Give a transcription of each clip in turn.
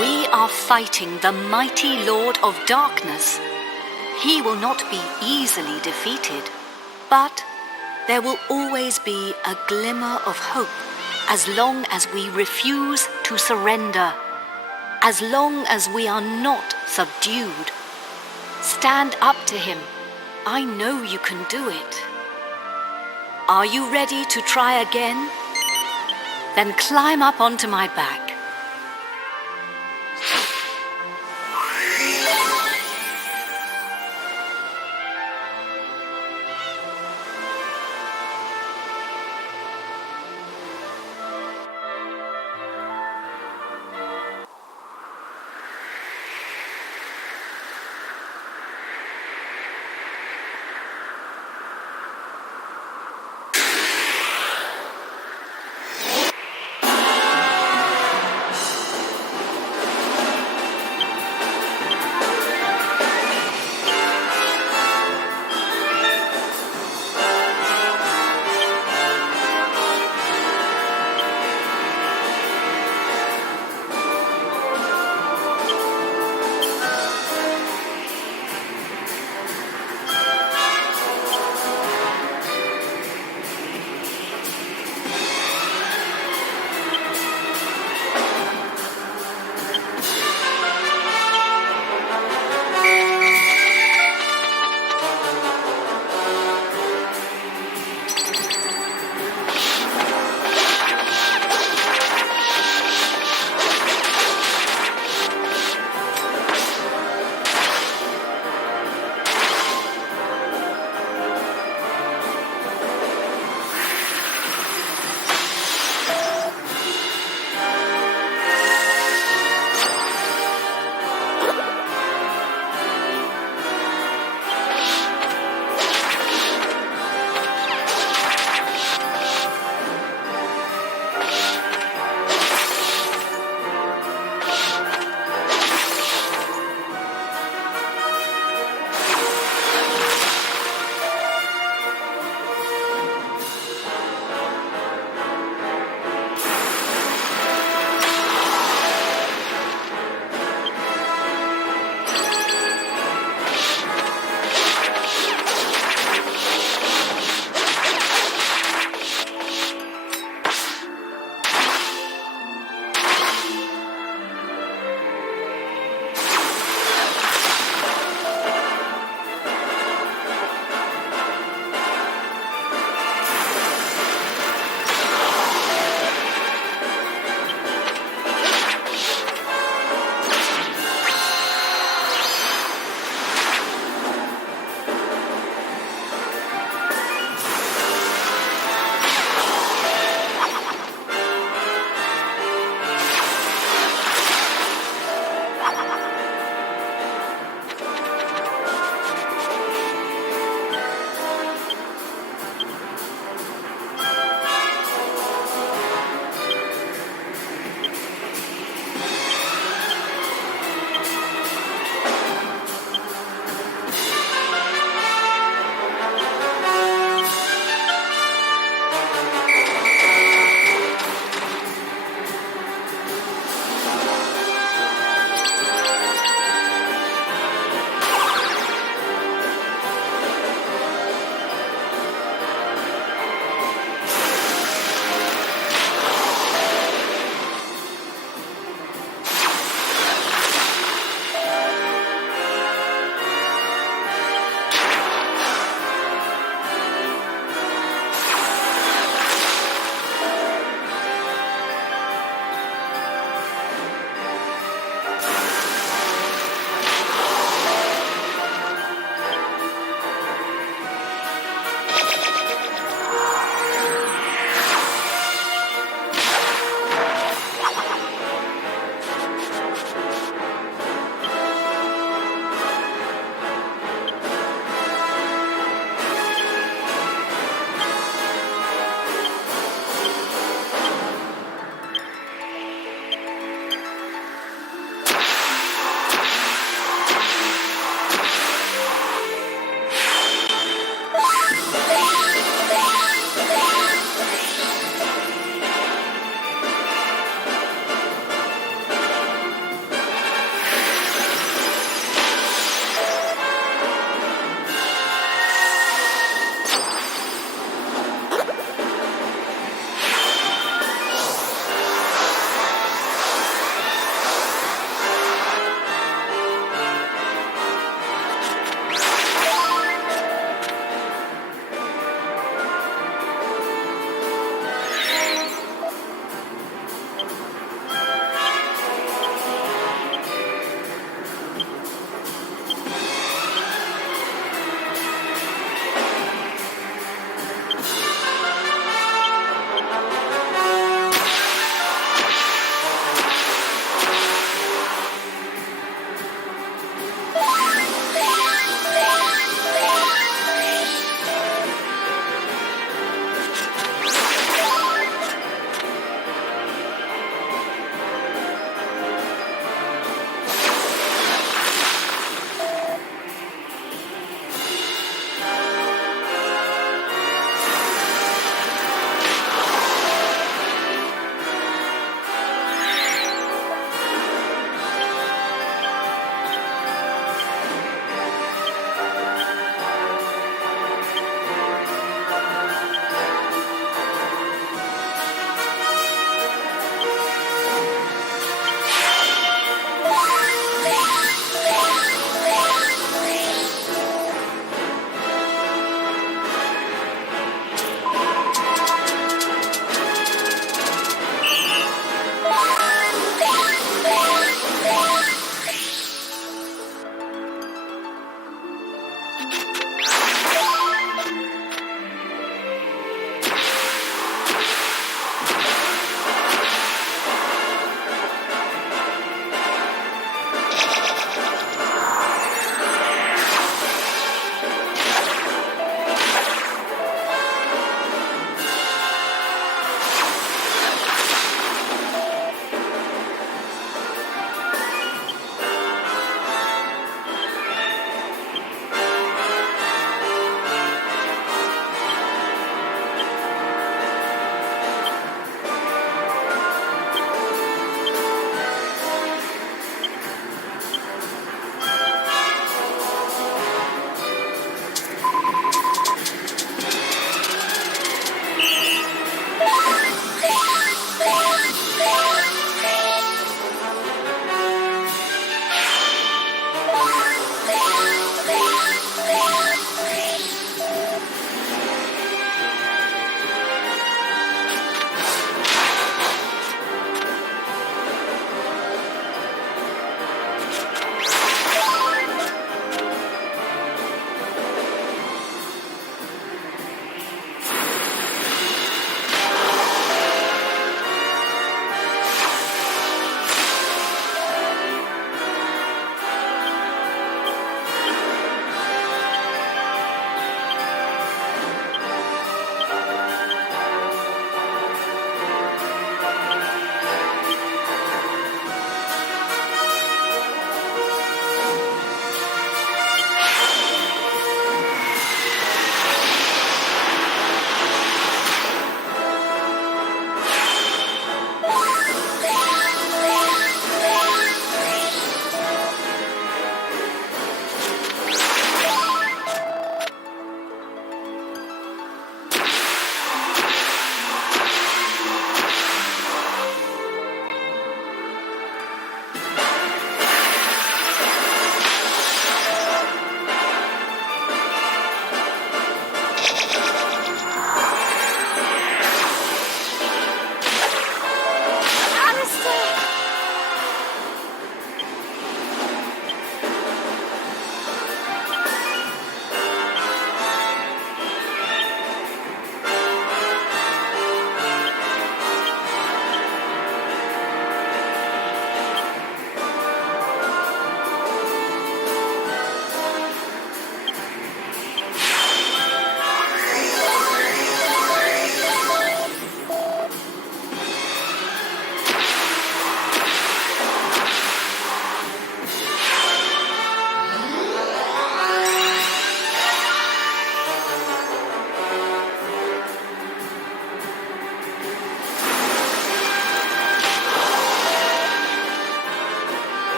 We are fighting the mighty Lord of Darkness. He will not be easily defeated, but there will always be a glimmer of hope as long as we refuse to surrender, as long as we are not subdued. Stand up to him. I know you can do it. Are you ready to try again? Then climb up onto my back.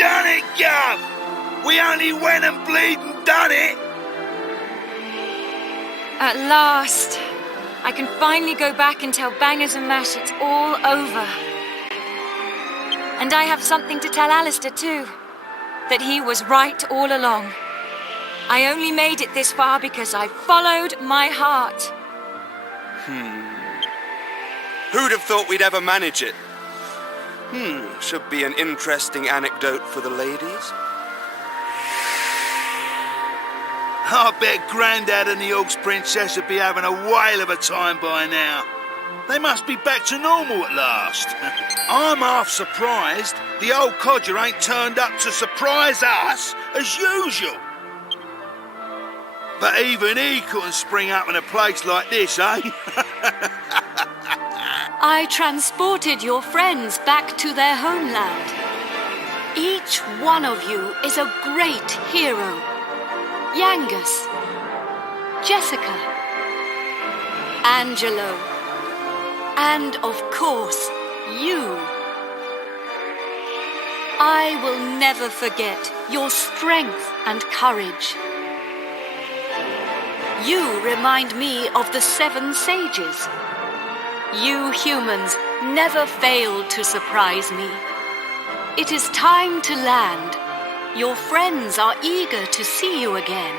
done it, Gov! We only went and bleeding done it! At last, I can finally go back and tell Bangers and Mash it's all over. And I have something to tell Alistair too, that he was right all along. I only made it this far because I followed my heart. Who'd have thought we'd ever manage it? Should be an interesting anecdote for the ladies. I bet Grandad and the Orcs Princess would be having a whale of a time by now. They must be back to normal at last. I'm half surprised the old codger ain't turned up to surprise us as usual. But even he couldn't spring up in a place like this, eh? I transported your friends back to their homeland. Each one of you is a great hero. Yangus, Jessica, Angelo, and of course, you. I will never forget your strength and courage. You remind me of the 7 sages. You humans never fail to surprise me. It is time to land. Your friends are eager to see you again.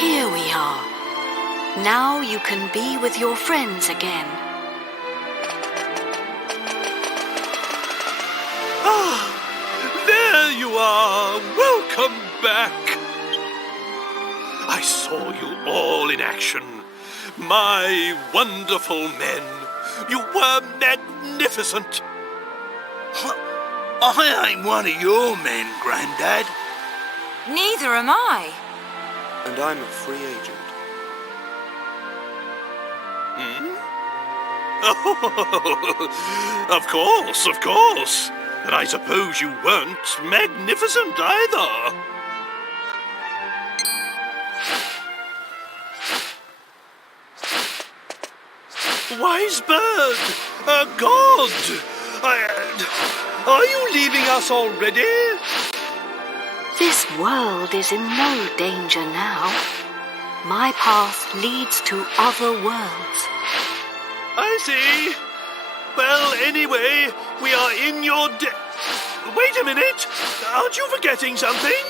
Here we are. Now you can be with your friends again. There you are! Welcome back! I saw you all in action. My wonderful men. You were magnificent. I ain't one of your men, Grandad. Neither am I. And I'm a free agent. Oh, of course. And I suppose you weren't magnificent either. Wise bird, a god. Are you leaving us already? This world is in no danger now. My path leads to other worlds. I see. Well, anyway, we are in your Wait a minute! Aren't you forgetting something?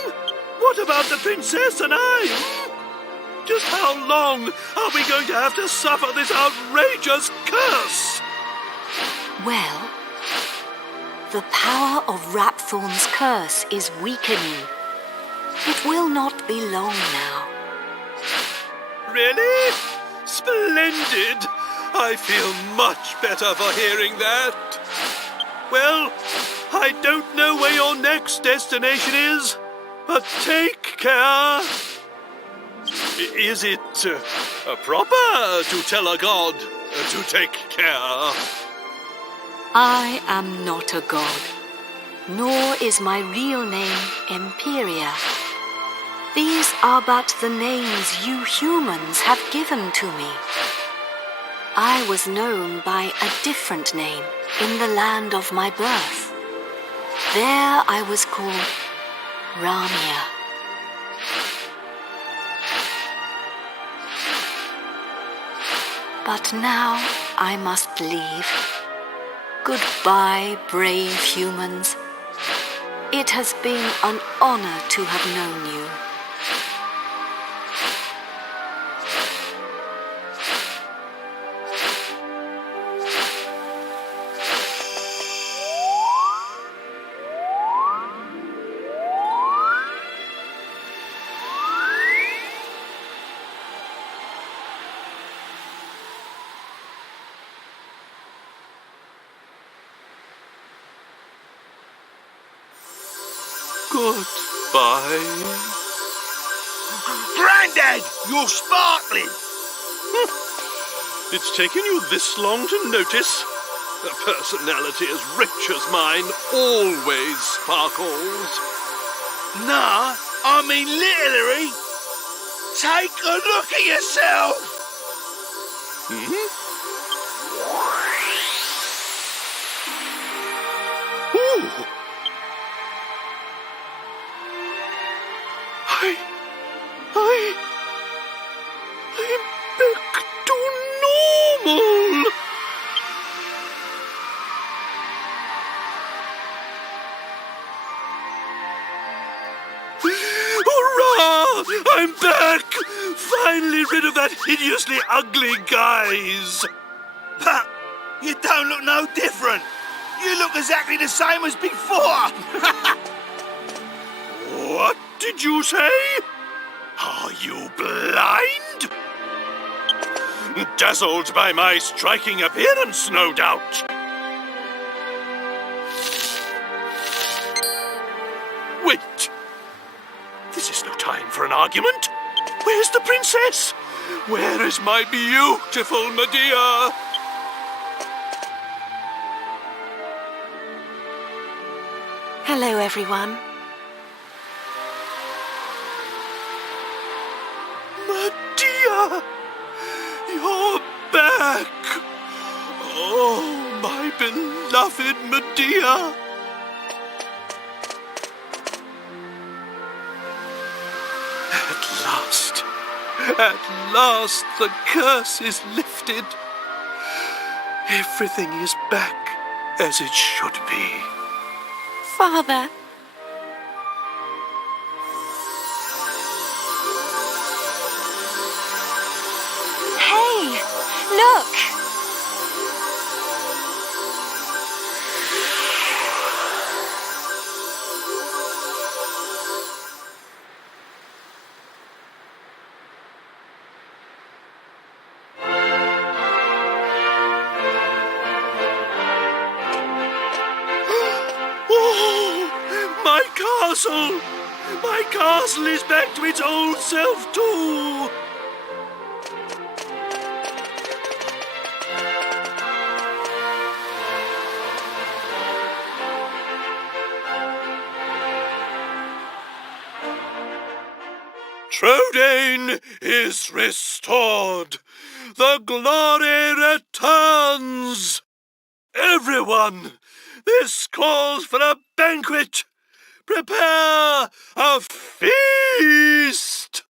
What about the princess and I? Just how long are we going to have to suffer this outrageous curse? Well, the power of Rapthorn's curse is weakening. It will not be long now. Really? Splendid! I feel much better for hearing that. Well, I don't know where your next destination is, but take care. Is it proper to tell a god to take care? I am not a god, nor is my real name Imperia. These are but the names you humans have given to me. I was known by a different name in the land of my birth. There I was called Ramia. But now I must leave. Goodbye, brave humans. It has been an honor to have known you. Goodbye. Grandad, you're sparkling. It's taken you this long to notice? A personality as rich as mine always sparkles. Nah, I mean literally. Take a look at yourself. Hmm? Ooh. I'm back to normal. Hurrah! I'm back! Finally rid of that hideously ugly guise. But you don't look no different. You look exactly the same as before. What did you say? Are you blind? Dazzled by my striking appearance, no doubt. Wait. This is no time for an argument. Where's the princess? Where is my beautiful Medea? Hello, everyone. Medea! You're back! Oh, my beloved Medea! At last the curse is lifted. Everything is back as it should be. Father. Hey, look! Oh, my castle! My castle is back to its old self too! Trodain is restored. The glory returns. Everyone, this calls for a banquet. Prepare a feast.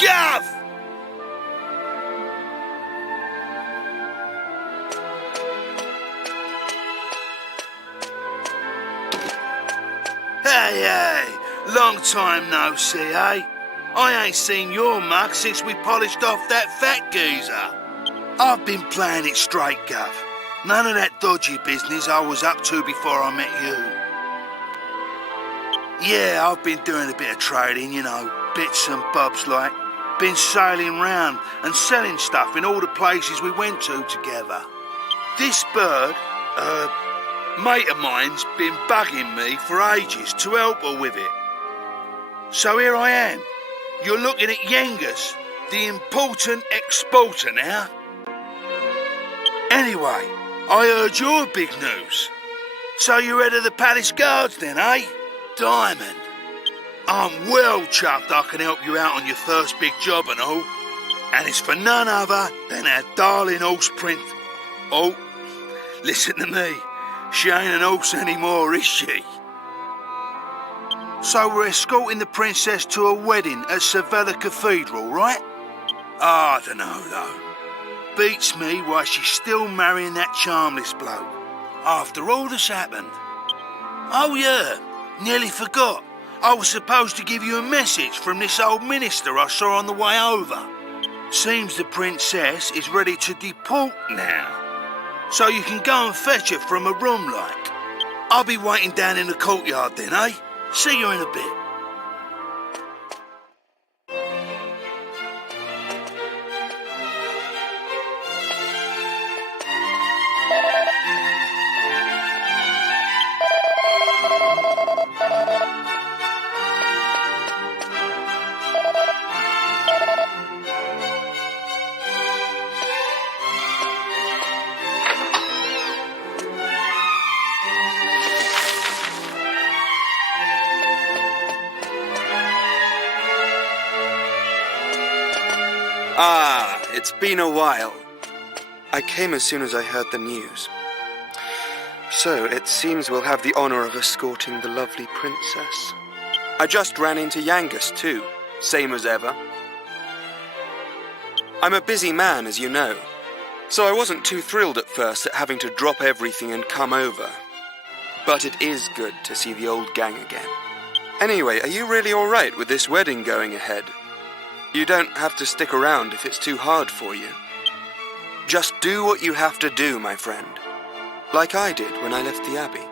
Gov! Hey, long time no see, eh? I ain't seen your mug since we polished off that fat geezer. I've been playing it straight, Gov. None of that dodgy business I was up to before I met you. Yeah, I've been doing a bit of trading, you know, bits and bobs like. Been sailing round and selling stuff in all the places we went to together. This bird, mate of mine's been bugging me for ages to help her with it. So here I am. You're looking at Yengus, the important exporter now. Anyway, I heard your big news. So you're head of the palace guards then, eh? Diamond. I'm well chuffed I can help you out on your first big job and all. And it's for none other than our darling horse print. Oh, listen to me. She ain't an horse anymore, is she? So we're escorting the princess to a wedding at Sevilla Cathedral, right? I don't know, though. Beats me why she's still marrying that charmless bloke. After all that's happened. Oh, yeah, nearly forgot. I was supposed to give you a message from this old minister I saw on the way over. Seems the princess is ready to deport now. So you can go and fetch her from a room like. I'll be waiting down in the courtyard then, eh? See you in a bit. Ah, it's been a while. I came as soon as I heard the news. So, it seems we'll have the honor of escorting the lovely princess. I just ran into Yangus too, same as ever. I'm a busy man, as you know, so I wasn't too thrilled at first at having to drop everything and come over. But it is good to see the old gang again. Anyway, are you really all right with this wedding going ahead? You don't have to stick around if it's too hard for you. Just do what you have to do, my friend. Like I did when I left the Abbey.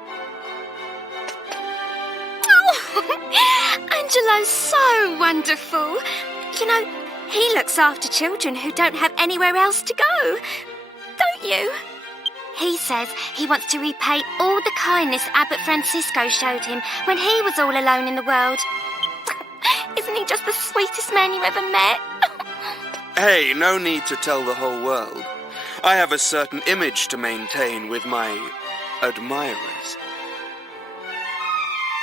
Oh, Angelo's so wonderful. You know, he looks after children who don't have anywhere else to go. Don't you? He says he wants to repay all the kindness Abbot Francisco showed him when he was all alone in the world. Isn't he just the sweetest man you ever met? Hey, no need to tell the whole world. I have a certain image to maintain with my admirers.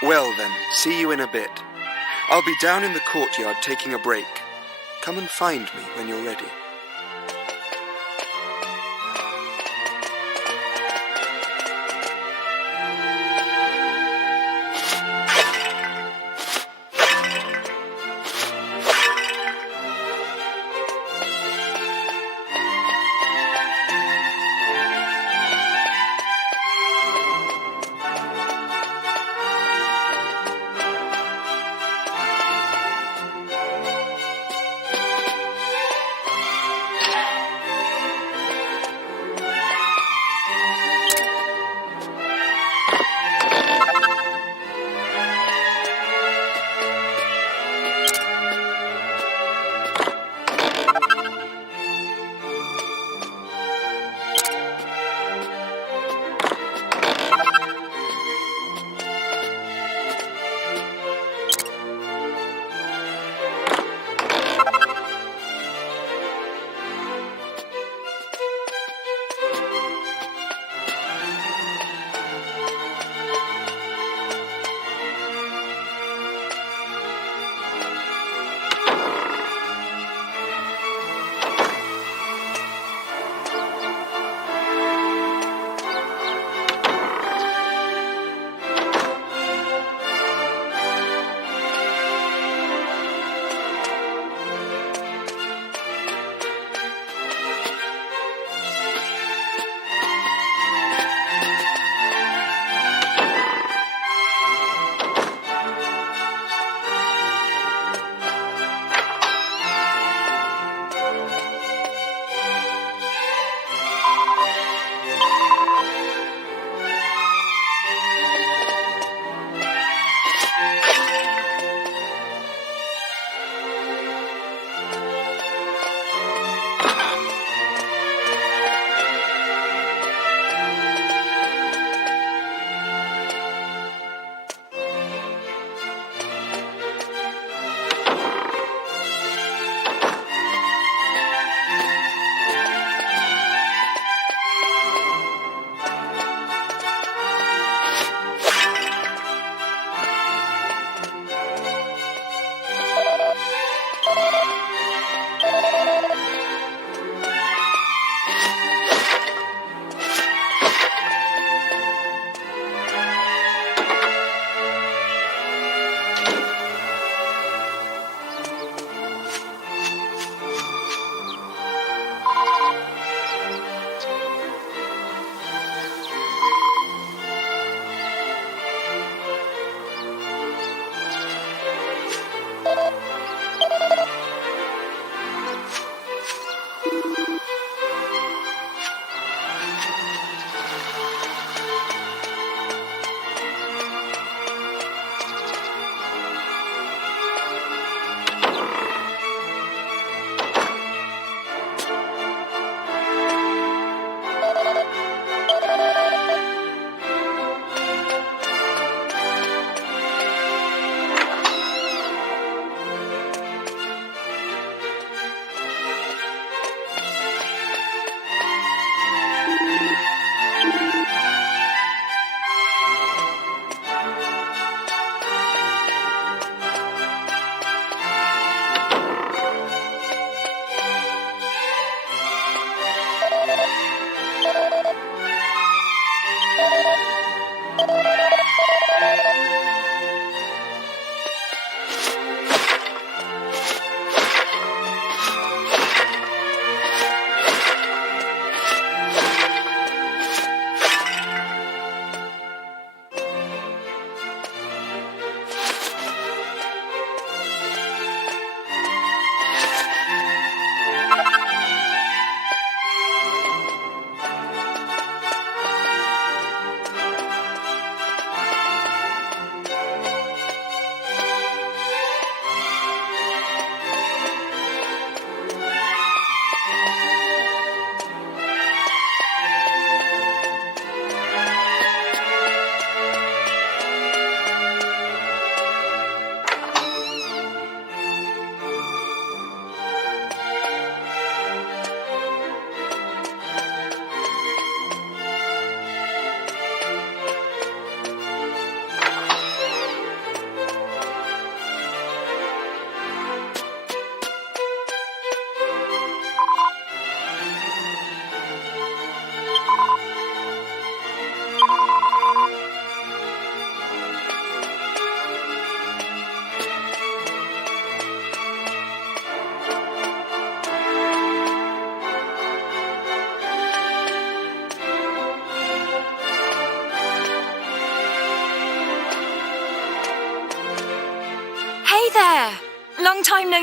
Well then, see you in a bit. I'll be down in the courtyard taking a break. Come and find me when you're ready.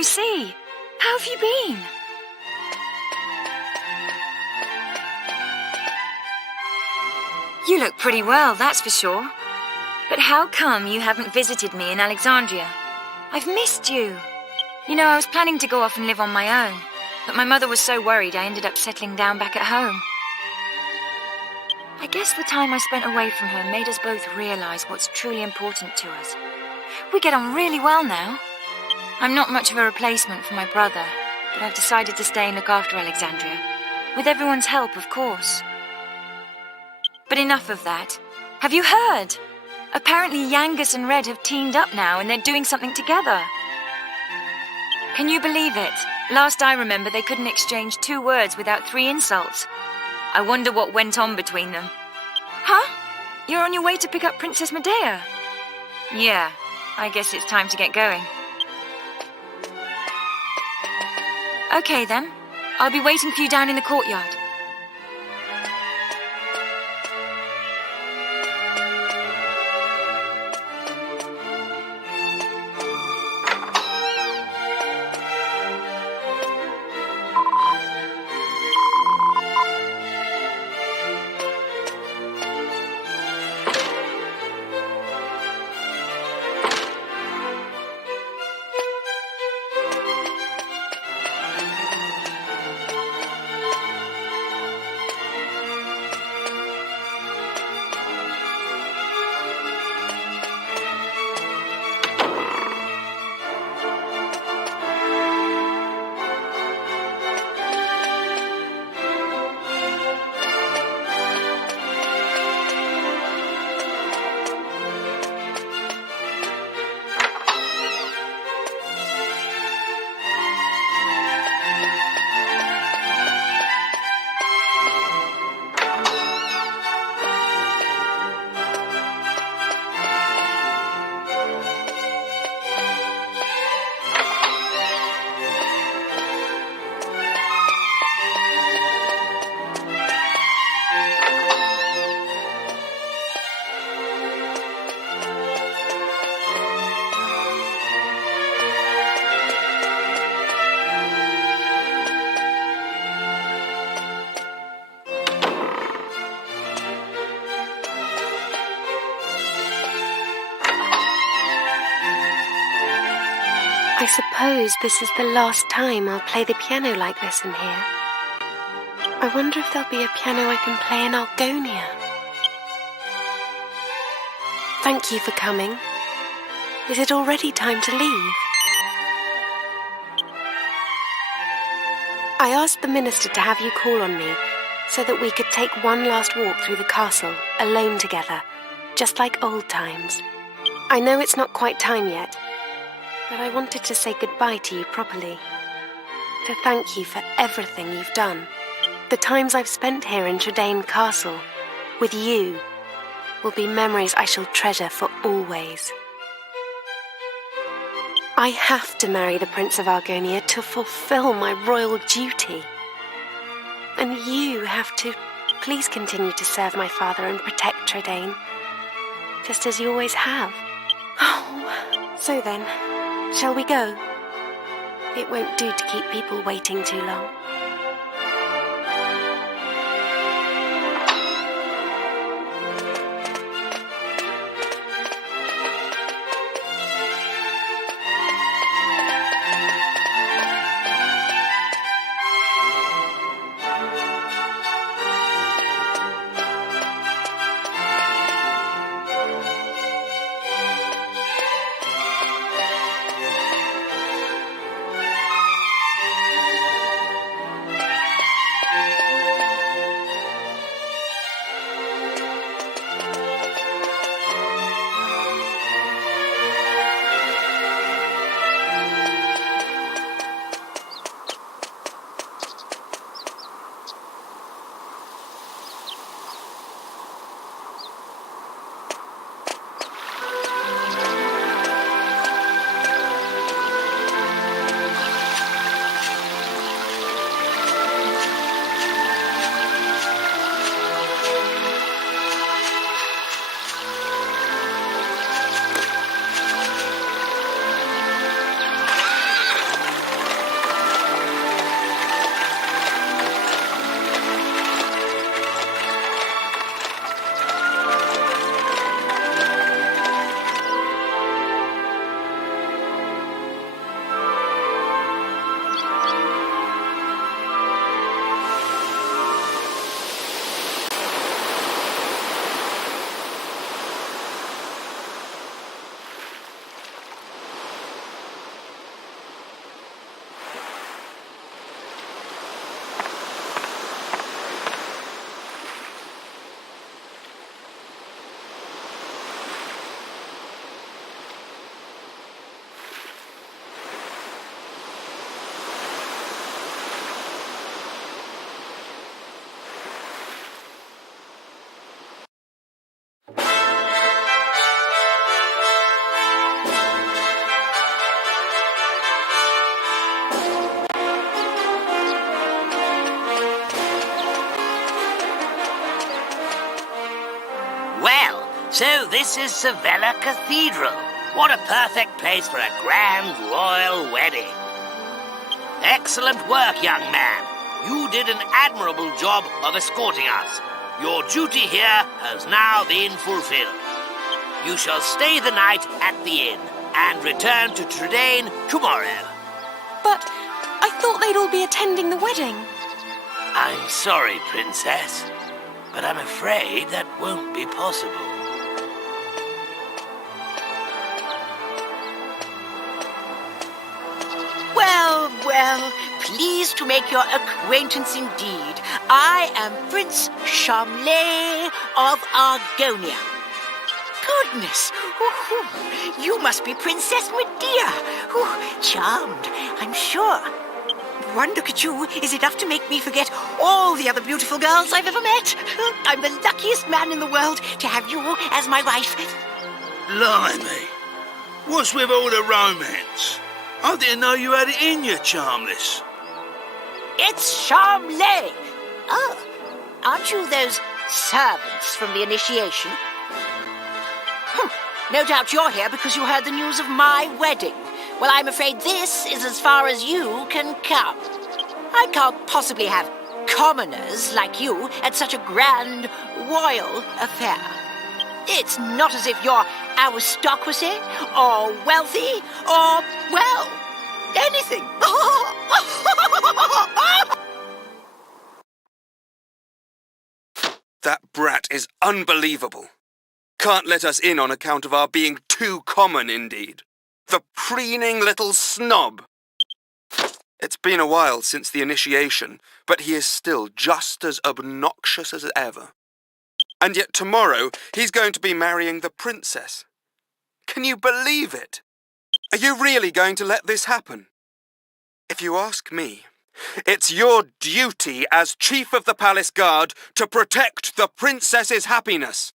so see. How have you been? You look pretty well, that's for sure. But how come you haven't visited me in Alexandria? I've missed you. You know, I was planning to go off and live on my own, but my mother was so worried I ended up settling down back at home. I guess the time I spent away from her made us both realize what's truly important to us. We get on really well now. I'm not much of a replacement for my brother, but I've decided to stay and look after Alexandria. With everyone's help, of course. But enough of that. Have you heard? Apparently Yangus and Red have teamed up now and they're doing something together. Can you believe it? Last I remember, they couldn't exchange 2 words without 3 insults. I wonder what went on between them. Huh? You're on your way to pick up Princess Medea? Yeah, I guess it's time to get going. Okay then. I'll be waiting for you down in the courtyard. I suppose this is the last time I'll play the piano like this in here. I wonder if there'll be a piano I can play in Argonia. Thank you for coming. Is it already time to leave? I asked the minister to have you call on me so that we could take one last walk through the castle, alone together, just like old times. I know it's not quite time yet, but I wanted to say goodbye to you properly. To thank you for everything you've done. The times I've spent here in Tredain Castle, with you, will be memories I shall treasure for always. I have to marry the Prince of Argonia to fulfill my royal duty. And you have to please continue to serve my father and protect Tredain, just as you always have. Oh, so then, shall we go? It won't do to keep people waiting too long. So this is Sevilla Cathedral. What a perfect place for a grand royal wedding. Excellent work, young man. You did an admirable job of escorting us. Your duty here has now been fulfilled. You shall stay the night at the inn and return to Trudane tomorrow. But I thought they'd all be attending the wedding. I'm sorry, Princess, but I'm afraid that won't be possible. Well, pleased to make your acquaintance indeed. I am Prince Charmley of Argonia. Goodness, you must be Princess Medea. Charmed, I'm sure. One look at you is enough to make me forget all the other beautiful girls I've ever met. I'm the luckiest man in the world to have you as my wife. Blimey. What's with all the romance? I didn't know you had it in you, Charmless. It's Charmley. Oh, aren't you those servants from the initiation? No doubt you're here because you heard the news of my wedding. Well, I'm afraid this is as far as you can come. I can't possibly have commoners like you at such a grand royal affair. It's not as if you're aristocracy or wealthy or, well, anything. That brat is unbelievable. Can't let us in on account of our being too common, indeed. The preening little snob. It's been a while since the initiation, but he is still just as obnoxious as ever. And yet tomorrow he's going to be marrying the princess. Can you believe it? Are you really going to let this happen? If you ask me, it's your duty as Chief of the Palace Guard to protect the princess's happiness.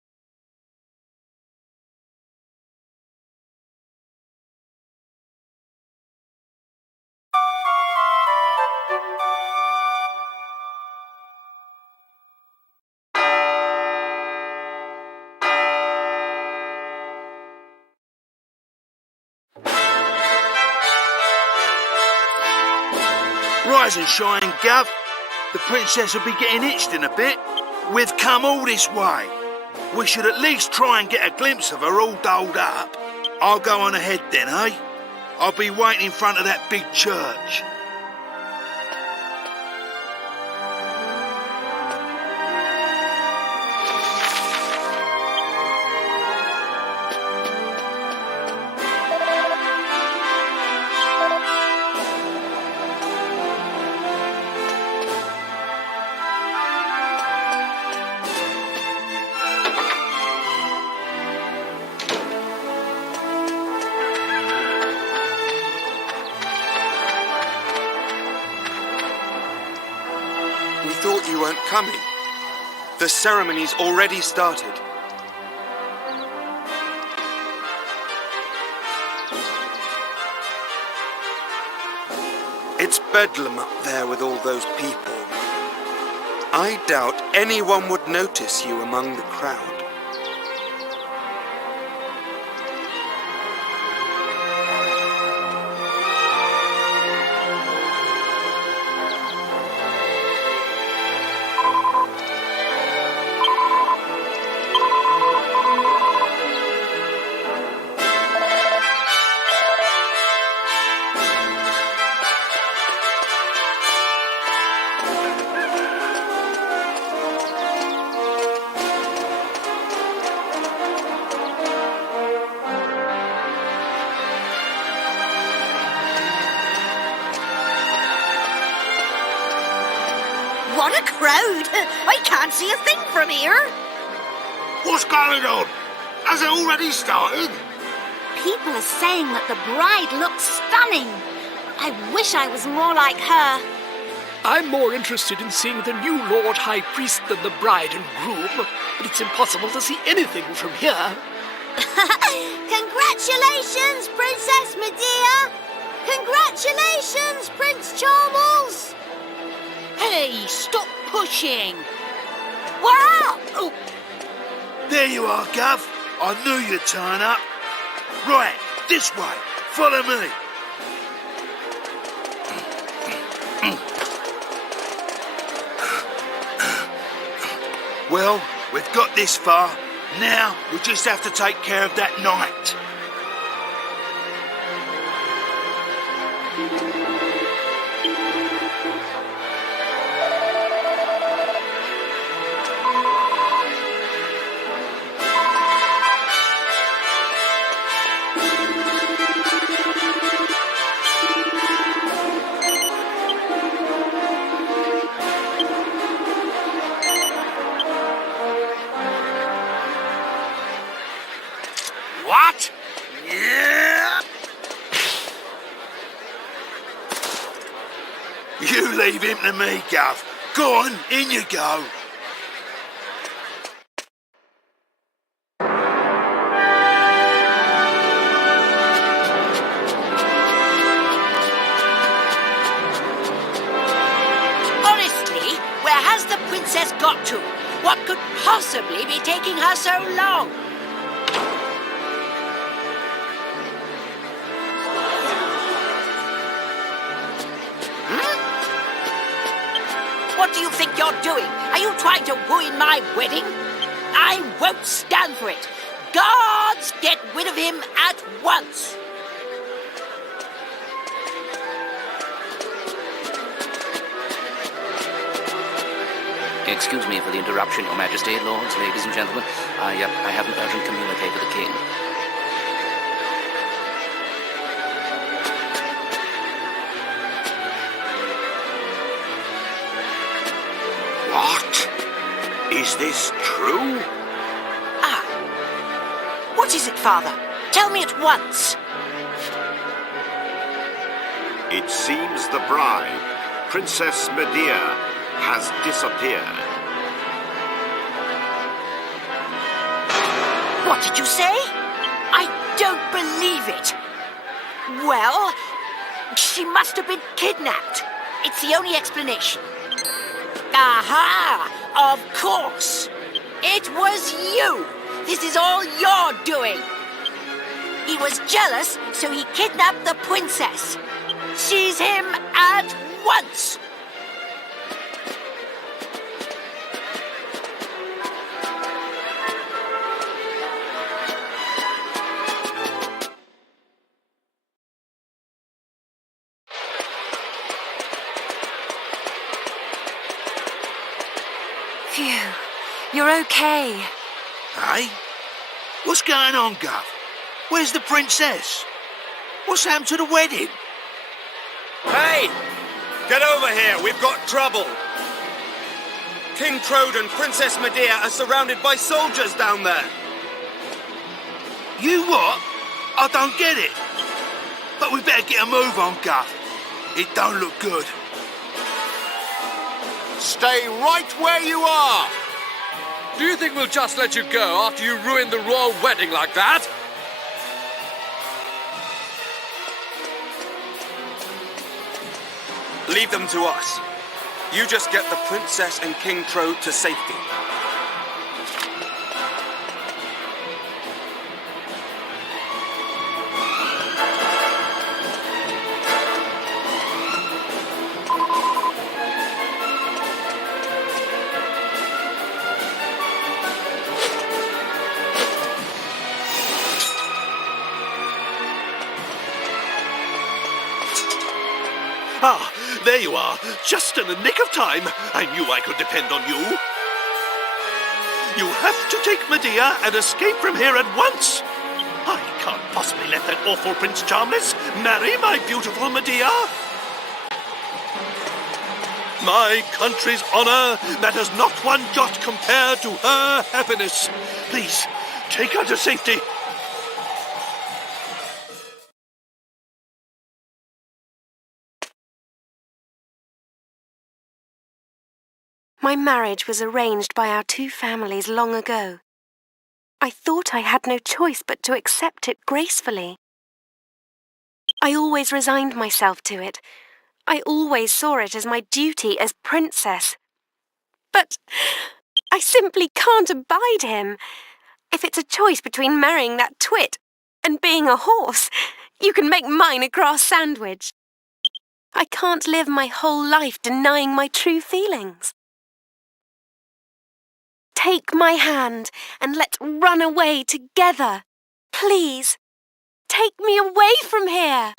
Rise and shine, Gov. The princess will be getting itched in a bit. We've come all this way. We should at least try and get a glimpse of her all dolled up. I'll go on ahead then, eh? I'll be waiting in front of that big church. We thought you weren't coming. The ceremony's already started. It's bedlam up there with all those people. I doubt anyone would notice you among the crowd. What a crowd! I can't see a thing from here. What's going on? Has it already started? People are saying that the bride looks stunning. I wish I was more like her. I'm more interested in seeing the new Lord High Priest than the bride and groom, but it's impossible to see anything from here. Congratulations, Princess Medea! Congratulations, Prince Charles! Hey, stop pushing. Wow! Oh, There you are, Gov. I knew you'd turn up. Right, this way. Follow me. Well, we've got this far. Now we just have to take care of that knight. What? Yeah! You leave him to me, Gov. Go on, in you go. Honestly, where has the princess got to? What could possibly be taking her so long? What do you think you're doing? Are you trying to ruin my wedding? I won't stand for it. Guards, get rid of him at once. Excuse me for the interruption, Your Majesty, lords, ladies and gentlemen. I have an urgent communique with the king. What? Is this true? Ah. What is it, Father? Tell me at once. It seems the bride, Princess Medea, has disappeared. What did you say? I don't believe it. Well, she must have been kidnapped. It's the only explanation. Aha! Of course! It was you! This is all your doing! He was jealous, so he kidnapped the princess. Seize him at once! Phew. You're okay. Hey? What's going on, Gov? Where's the princess? What's happened to the wedding? Hey! Get over here, we've got trouble! King Trode and Princess Medea are surrounded by soldiers down there! You what? I don't get it. But we better get a move on, Gov. It don't look good. Stay right where you are! Do you think we'll just let you go after you ruined the royal wedding like that? Leave them to us. You just get the princess and King Trode to safety. Ah, there you are. Just in the nick of time. I knew I could depend on you. You have to take Medea and escape from here at once. I can't possibly let that awful Prince Charmless marry my beautiful Medea. My country's honor matters not one jot compared to her happiness. Please, take her to safety. My marriage was arranged by our two families long ago. I thought I had no choice but to accept it gracefully. I always resigned myself to it. I always saw it as my duty as princess. But I simply can't abide him. If it's a choice between marrying that twit and being a horse, you can make mine a grass sandwich. I can't live my whole life denying my true feelings. Take my hand and let's run away together. Please, take me away from here.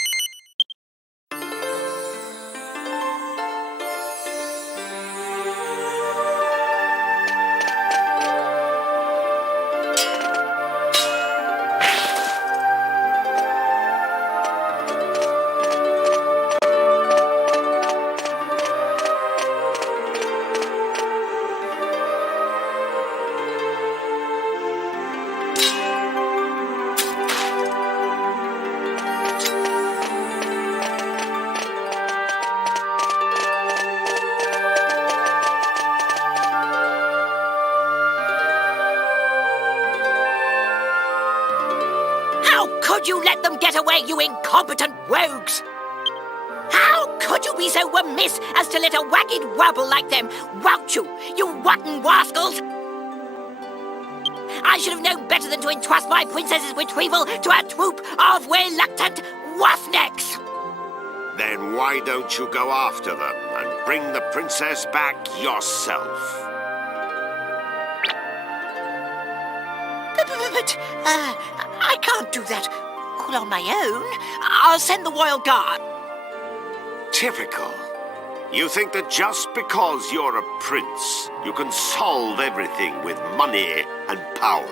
Could you let them get away, you incompetent rogues? How could you be so remiss as to let a wagged wobble like them wout you, you rotten rascals? I should have known better than to entrust my princess's retrieval to a troop of reluctant roughnecks. Then why don't you go after them and bring the princess back yourself? But I can't do that all on my own. I'll send the royal guard. Typical. You think that just because you're a prince, you can solve everything with money and power.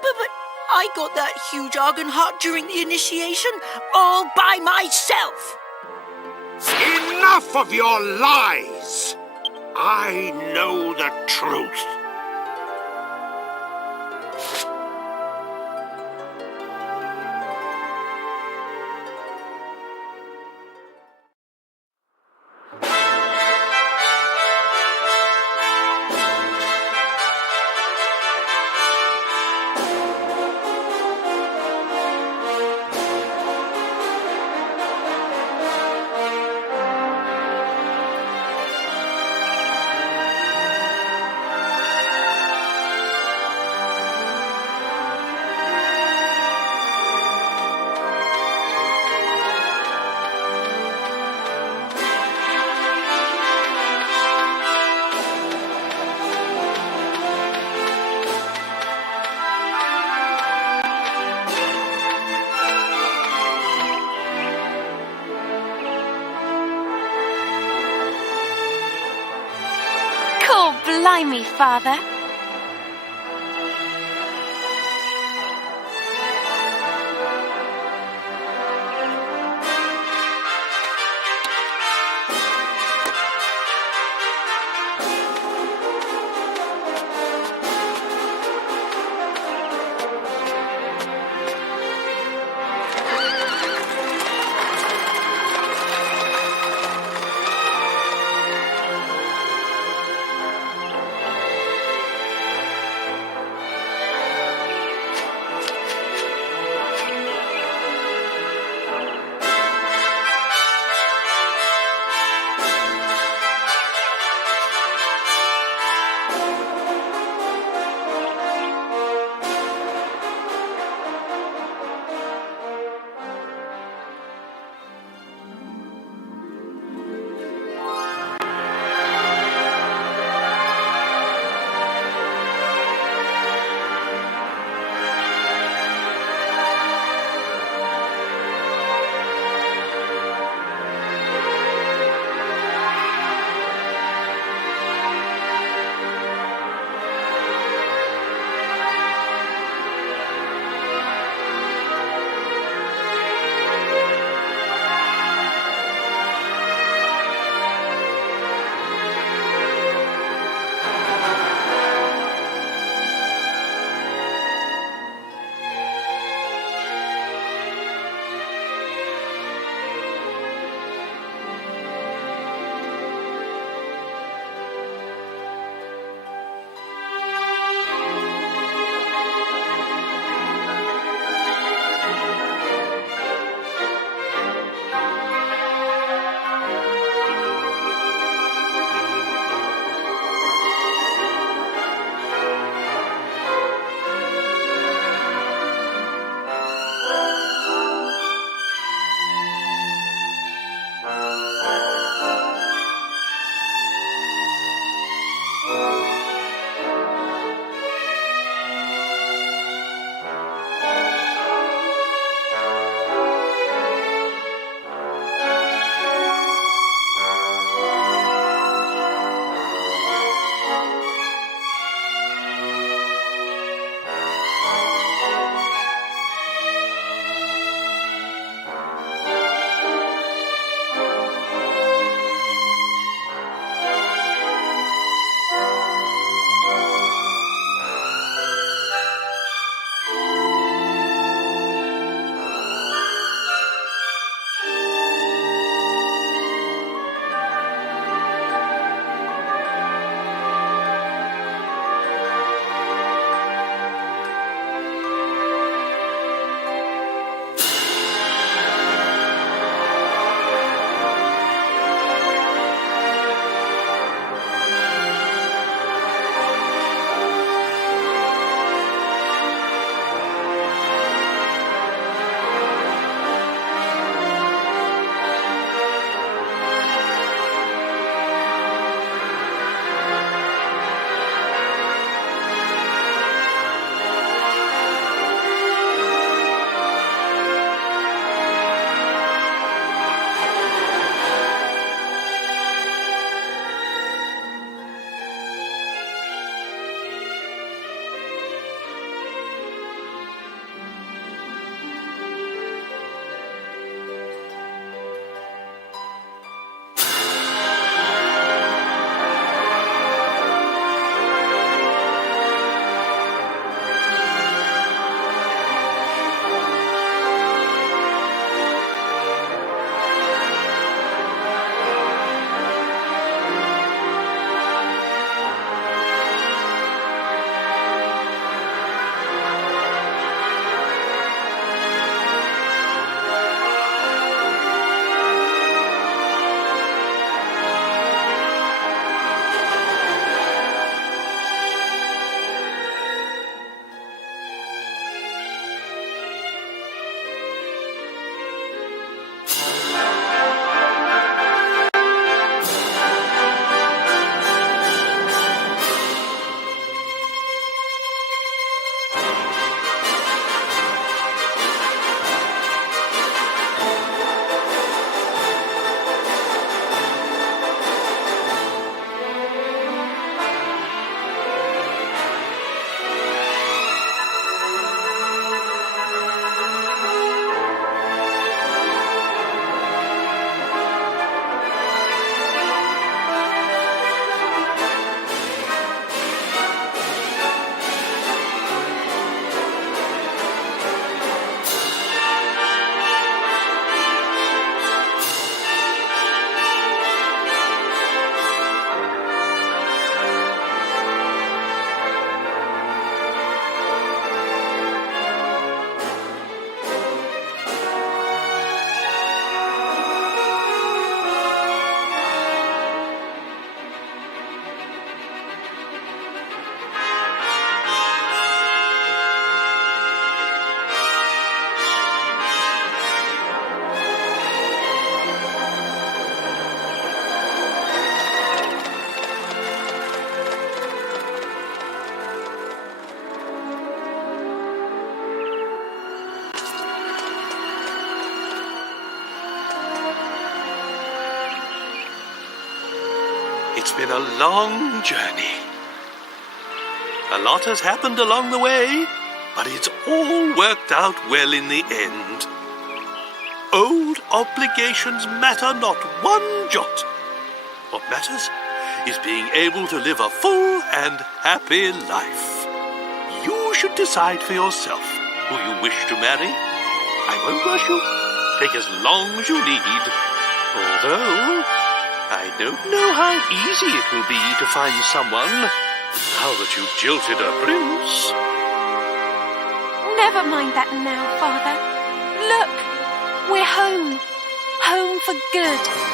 But I got that huge argon heart during the initiation all by myself. Enough of your lies! I know the truth. Blimey, Father. It's been a long journey. A lot has happened along the way, but it's all worked out well in the end. Old obligations matter not one jot. What matters is being able to live a full and happy life. You should decide for yourself who you wish to marry. I won't rush you. Take as long as you need. Although, I don't know how easy it will be to find someone now that you've jilted a prince. Never mind that now, Father. Look, we're home. Home for good.